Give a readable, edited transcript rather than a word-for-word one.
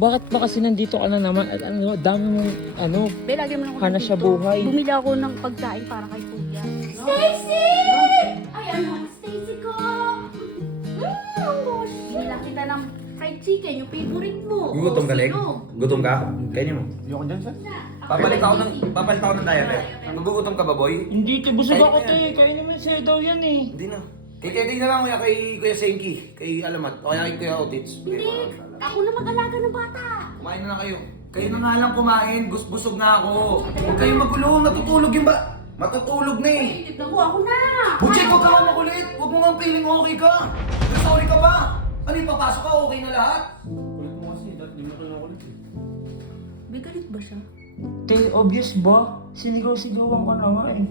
Bakit ba kasi nandito ka na naman at ano, dami mong ano, Be, lagi naman ako Hanap siya nandito. buhay. Bumili ako ng pagkain para kay Kuya. Stacy! Ay, ano, Stacy ko! Bumila kita ng fried chicken, yung favorite mo. Gutom ka, Leg? Sino? Gutom ka? Kainin mo. Ayoko dyan, sir. Papalit ako ng diaper. Magugutom ka ba, boy? Hindi, te, busog Kain ako, mo te. yan. Kaya naman sa'yo daw yan eh. Hindi na. Kay na lang kuya, kay Kuya Senki, kay Alamat, o kaya kay Kuya Otits. Hindi, ako na mag-alaga ng bata. Kumain na lang kayo. Kayo na nga lang kumain, busog na ako. Huwag kayong magulo, natutulog yung ba? Matutulog na eh. Tignan ko, ako na. Butchik, huwag ka nga makulit. Huwag mo nga feeling okay ka. Sorry ka ba? Ano yung papasok ka, okay na lahat? Kulit mo kasi, di mo kayo kulit eh. May galit ba siya? Te, obvious ba? Sinigaw-sigawan ka na nga eh.